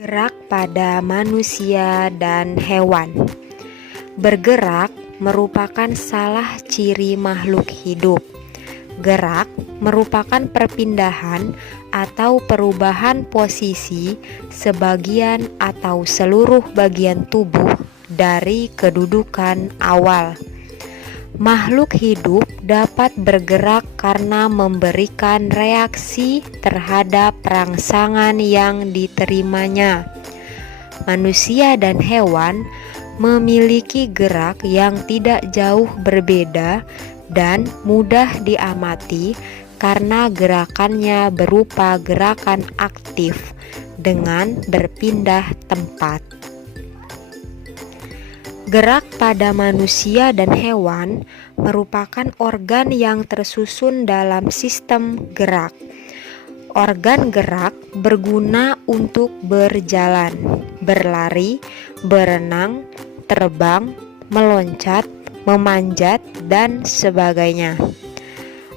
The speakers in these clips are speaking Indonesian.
Gerak pada manusia dan hewan. Bergerak merupakan salah ciri makhluk hidup. Gerak merupakan perpindahan atau perubahan posisi sebagian atau seluruh bagian tubuh dari kedudukan awal. Makhluk hidup dapat bergerak karena memberikan reaksi terhadap rangsangan yang diterimanya. Manusia dan hewan memiliki gerak yang tidak jauh berbeda dan mudah diamati karena gerakannya berupa gerakan aktif dengan berpindah tempat. Gerak pada manusia dan hewan merupakan organ yang tersusun dalam sistem gerak. Organ gerak berguna untuk berjalan, berlari, berenang, terbang, meloncat, memanjat, dan sebagainya.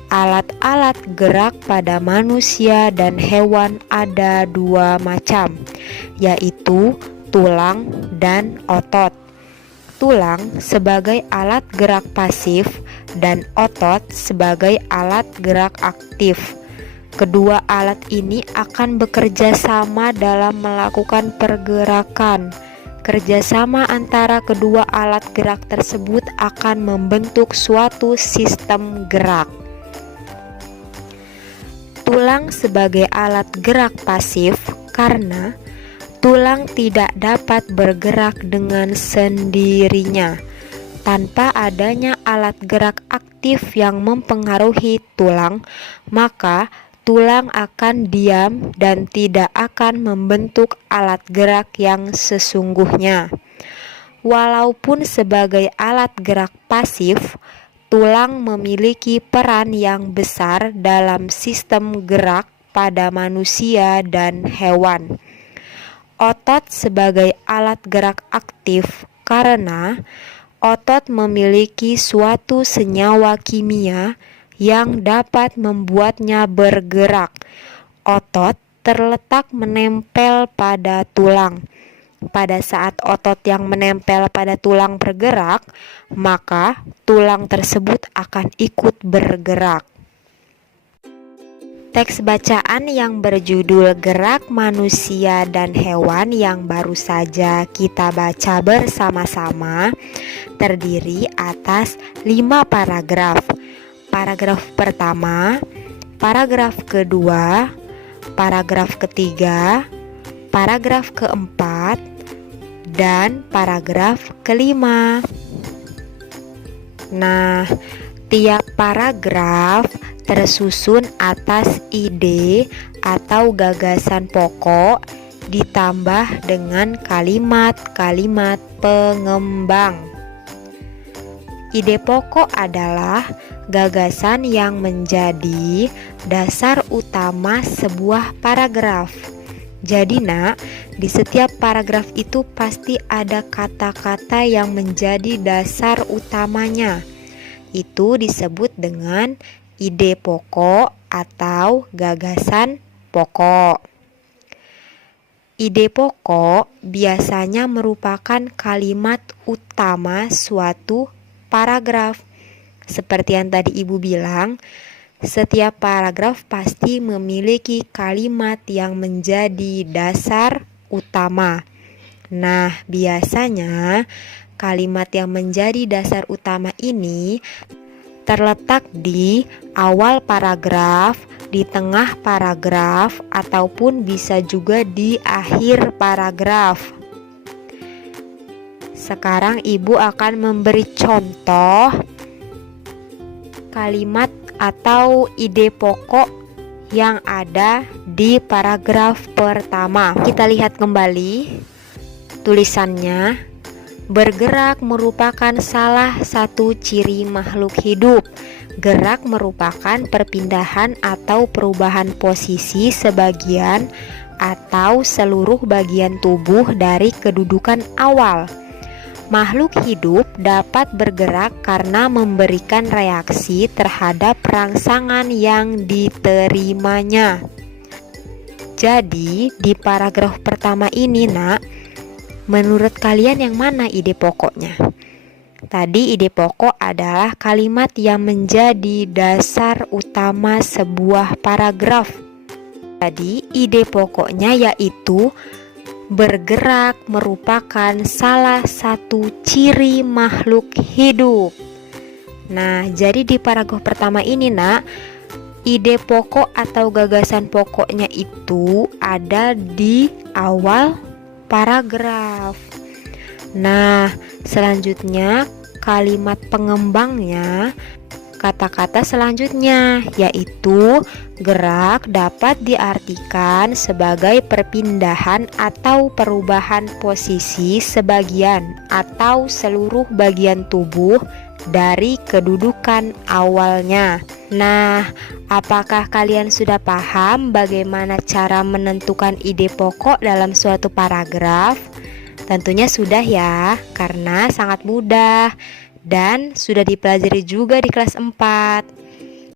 Alat-alat gerak pada manusia dan hewan ada dua macam, yaitu tulang dan otot. Tulang sebagai alat gerak pasif dan otot sebagai alat gerak aktif. Kedua alat ini akan bekerja sama dalam melakukan pergerakan. Kerjasama antara kedua alat gerak tersebut akan membentuk suatu sistem gerak. Tulang sebagai alat gerak pasif karena tulang tidak dapat bergerak dengan sendirinya. Tanpa adanya alat gerak aktif yang mempengaruhi tulang, maka tulang akan diam dan tidak akan membentuk alat gerak yang sesungguhnya. Walaupun sebagai alat gerak pasif, tulang memiliki peran yang besar dalam sistem gerak pada manusia dan hewan. Otot sebagai alat gerak aktif karena otot memiliki suatu senyawa kimia yang dapat membuatnya bergerak. Otot terletak menempel pada tulang. Pada saat otot yang menempel pada tulang bergerak, maka tulang tersebut akan ikut bergerak. Teks bacaan yang berjudul Gerak Manusia dan Hewan yang baru saja kita baca bersama-sama terdiri atas 5 paragraf. Paragraf pertama, paragraf kedua, paragraf ketiga, paragraf keempat, dan paragraf kelima. Nah, tiap paragraf tersusun atas ide atau gagasan pokok ditambah dengan kalimat-kalimat pengembang. Ide pokok adalah gagasan yang menjadi dasar utama sebuah paragraf. Jadi di setiap paragraf itu pasti ada kata-kata yang menjadi dasar utamanya. Itu disebut dengan ide pokok atau gagasan pokok. Ide pokok biasanya merupakan kalimat utama suatu paragraf. Seperti yang tadi Ibu bilang, setiap paragraf pasti memiliki kalimat yang menjadi dasar utama. Nah, biasanya kalimat yang menjadi dasar utama ini terletak di awal paragraf, di tengah paragraf, ataupun bisa juga di akhir paragraf. Sekarang Ibu akan memberi contoh kalimat atau ide pokok yang ada di paragraf pertama. Kita lihat kembali tulisannya. Bergerak merupakan salah satu ciri makhluk hidup. Gerak merupakan perpindahan atau perubahan posisi sebagian atau seluruh bagian tubuh dari kedudukan awal. Makhluk hidup dapat bergerak karena memberikan reaksi terhadap rangsangan yang diterimanya. Jadi, di paragraf pertama ini, Nak, menurut kalian yang mana ide pokoknya? Tadi ide pokok adalah kalimat yang menjadi dasar utama sebuah paragraf. Jadi, ide pokoknya yaitu bergerak merupakan salah satu ciri makhluk hidup. Nah, jadi di paragraf pertama ini, Nak, ide pokok atau gagasan pokoknya itu ada di awal paragraf. Nah, selanjutnya kalimat pengembangnya, kata-kata selanjutnya yaitu gerak dapat diartikan sebagai perpindahan atau perubahan posisi sebagian atau seluruh bagian tubuh dari kedudukan awalnya. Nah, apakah kalian sudah paham bagaimana cara menentukan ide pokok dalam suatu paragraf? Tentunya sudah ya, karena sangat mudah dan sudah dipelajari juga di kelas 4.